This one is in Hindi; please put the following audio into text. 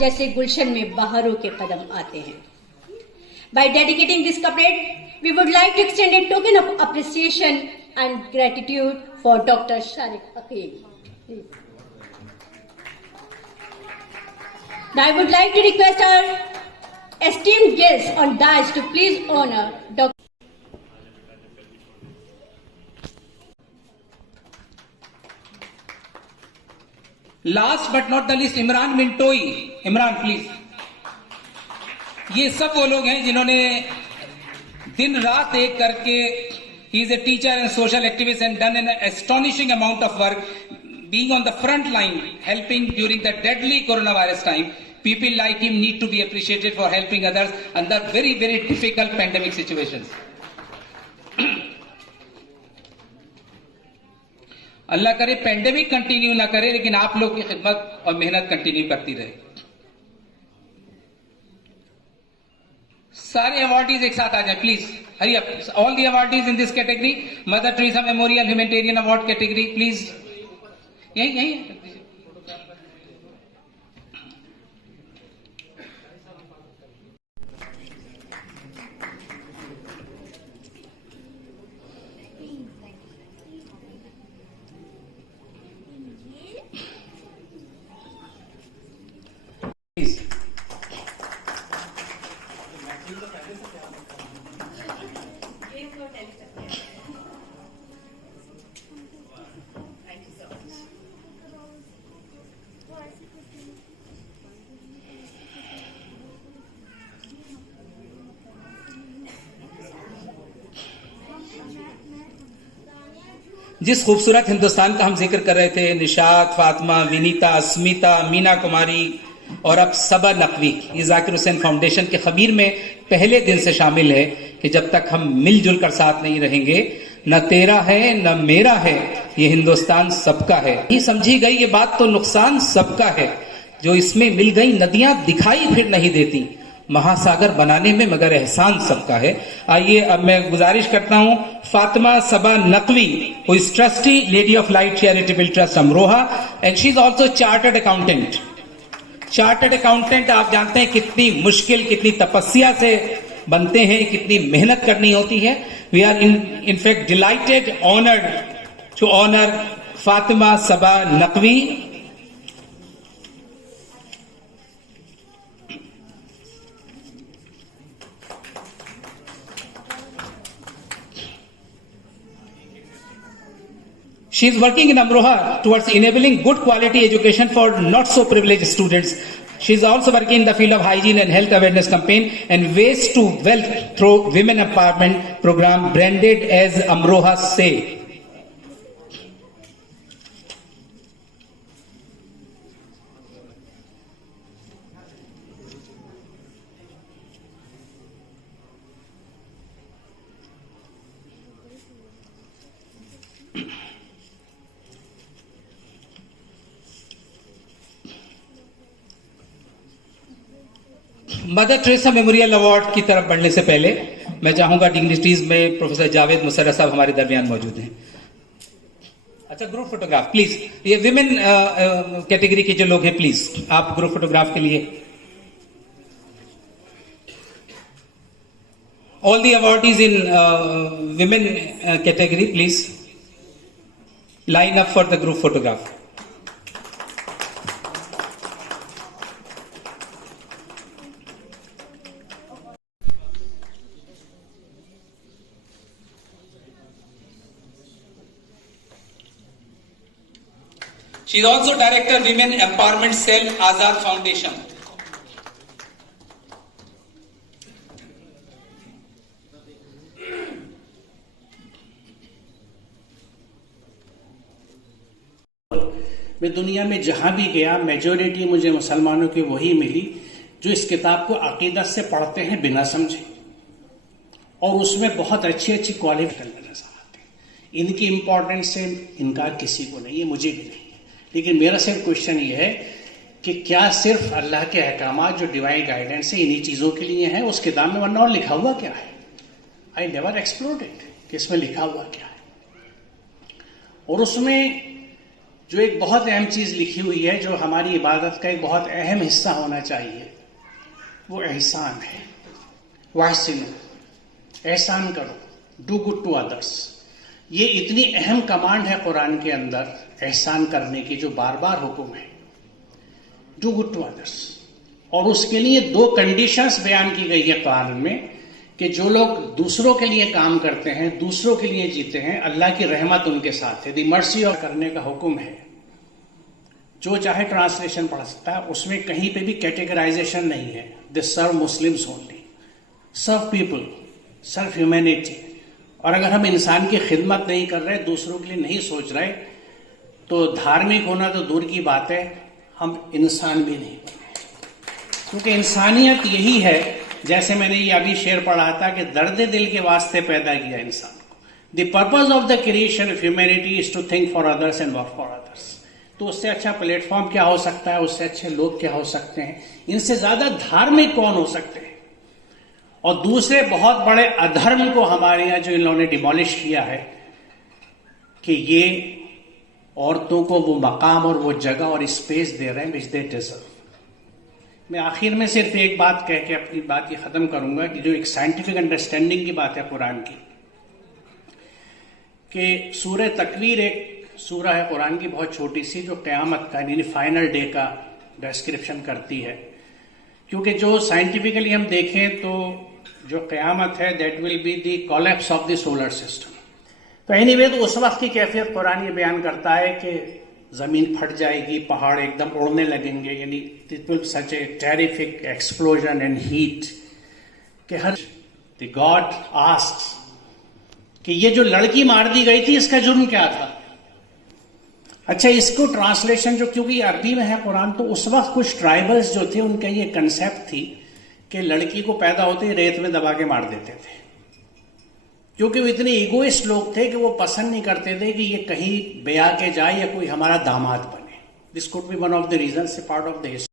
जैसे गुलशन में बहारों के कदम आते हैं। By dedicating this couplet, we would like to extend a token of appreciation and gratitude for Dr. Shariq Aqil. Now I would like to request our esteemed guests on dais to please honor Dr. Last but not the list Imran मिंटोई। इमरान प्लीज। ये सब वो लोग हैं जिन्होंने दिन रात एक करके, he is a teacher and social activist and done an astonishing amount of work being on the front line helping during the deadly corona virus time. People like him need to be appreciated for helping others under very, very difficult pandemic situations. अल्लाह करे पेंडेमिक कंटिन्यू ना करे, लेकिन आप लोग की खिदमत और मेहनत कंटिन्यू करती रहे। सारे अवार्डीज एक साथ आ जाए please, hurry up. All the awardees in this category, mother Teresa memorial humanitarian award category please. यही जिस खूबसूरत हिंदुस्तान का हम जिक्र कर रहे थे, निशात, फातिमा, विनीता, अस्मिता, मीना कुमारी और अब सबा नकवी, ये जाकिर हुसैन फाउंडेशन के खमीर में पहले दिन से शामिल है कि जब तक हम मिलजुल कर साथ नहीं रहेंगे, न तेरा है न मेरा है, ये हिंदुस्तान सबका है। ये समझी गई ये बात तो नुकसान सबका है, जो इसमें मिल गई नदियां दिखाई फिर नहीं देती, महासागर बनाने में मगर एहसान सबका है। आइए अब मैं गुजारिश करता हूं Fatima Saba Naqvi, who is trustee lady of light charitable trust Amroha and she is also chartered accountant. Chartered accountant आप जानते हैं कितनी मुश्किल, कितनी तपस्या से बनते हैं, कितनी मेहनत करनी होती है। We are in fact delighted, honoured to honour Fatima Saba Naqvi. She is working in Amroha towards enabling good quality education for not so privileged students. She is also working in the field of hygiene and health awareness campaign and waste to wealth through women empowerment program branded as Amroha Say. Mother Teresa memorial award की तरफ बढ़ने से पहले मैं चाहूंगा डिग्निटीज में प्रोफेसर जावेद मुसर्रफ साहब हमारे दरमियान मौजूद हैं। अच्छा, ग्रुप फोटोग्राफ प्लीज। ये विमेन कैटेगरी के जो लोग हैं प्लीज आप ग्रुप फोटोग्राफ के लिए। All the awardees in women category please line up for the group photograph. She is also Director Women Empowerment Cell, Azad Foundation. मैं दुनिया में जहां भी गया मेजोरिटी मुझे मुसलमानों की वही मिली जो इस किताब को अकीदत से पढ़ते हैं बिना समझे, और उसमें बहुत अच्छी अच्छी क्वालिटी नजर आते हैं। इनकी इंपॉर्टेंस से इनकार किसी को नहीं है, मुझे भी नहीं है, लेकिन मेरा सिर्फ क्वेश्चन ये है कि क्या सिर्फ अल्लाह के अहकाम जो डिवाइन गाइडेंस है इन्हीं चीज़ों के लिए है उस किताब में, वरना और लिखा हुआ क्या है? आई नेवर एक्सप्लोर्ड इट कि इसमें लिखा हुआ क्या है। और उसमें जो एक बहुत अहम चीज लिखी हुई है, जो हमारी इबादत का एक बहुत अहम हिस्सा होना चाहिए, वो एहसान है। वाहसिनु, एहसान करो, डू गुड टू अदर्स। ये इतनी अहम कमांड है कुरान के अंदर एहसान करने की, जो बार बार हुक्म है, डू गुड टू अदर्स। और उसके लिए 2 कंडीशंस बयान की गई है कुरान में कि जो लोग दूसरों के लिए काम करते हैं, दूसरों के लिए जीते हैं, अल्लाह की रहमत उनके साथ है। दी मर्सी और करने का हुक्म है। जो चाहे ट्रांसलेशन पढ़ सकता है, उसमें कहीं पे भी कैटेगराइजेशन नहीं है। They serve Muslims only, serve people, serve humanity. और अगर हम इंसान की खिदमत नहीं कर रहे, दूसरों के लिए नहीं सोच रहे, तो धार्मिक होना तो दूर की बात है, हम इंसान भी नहीं बने। क्योंकि इंसानियत यही है, जैसे मैंने ये अभी शेर पढ़ा था कि दर्द दिल के वास्ते पैदा किया इंसान को। The purpose of the creation of humanity is to think for others and work for others. तो उससे अच्छा प्लेटफॉर्म क्या हो सकता है, उससे अच्छे लोग क्या हो सकते हैं, इनसे ज्यादा धार्मिक कौन हो सकते हैं। और दूसरे बहुत बड़े अधर्म को हमारे यहां जो इन लोगों ने डिमोलिश किया है कि ये औरतों को वो मकाम और वो जगह और स्पेस दे रहे हैं विच दे डिजर्व। मैं आखिर में सिर्फ एक बात कह के अपनी बात ये खत्म करूंगा कि जो एक साइंटिफिक अंडरस्टैंडिंग की बात है कुरान की, कि सूरह तकवीर एक सूरह है कुरान की बहुत छोटी सी, जो क़यामत का यानी फाइनल डे का डिस्क्रिप्शन करती है। क्योंकि जो साइंटिफिकली हम देखें तो जो क़यामत है that will be the collapse of the solar system. तो एनीवे, तो उस वक्त की कैफियत कुरान ये बयान करता है कि जमीन फट जाएगी, पहाड़ एकदम उड़ने लगेंगे, यानी it will such A terrific explosion and heat कि हर द गॉड आस्क्स कि ये जो लड़की मार दी गई थी इसका जुर्म क्या था। अच्छा, इसको ट्रांसलेशन जो, क्योंकि अरबी में है कुरान, तो उस वक्त कुछ ट्राइबल्स जो थे उनका ये कंसेप्ट थी कि लड़की को पैदा होते ही रेत में दबा के मार देते थे, क्योंकि वो इतने इगोइस्ट लोग थे कि वो पसंद नहीं करते थे कि ये कहीं ब्याह के जाए या कोई हमारा दामाद बने। This could be one of the reason, part of the history.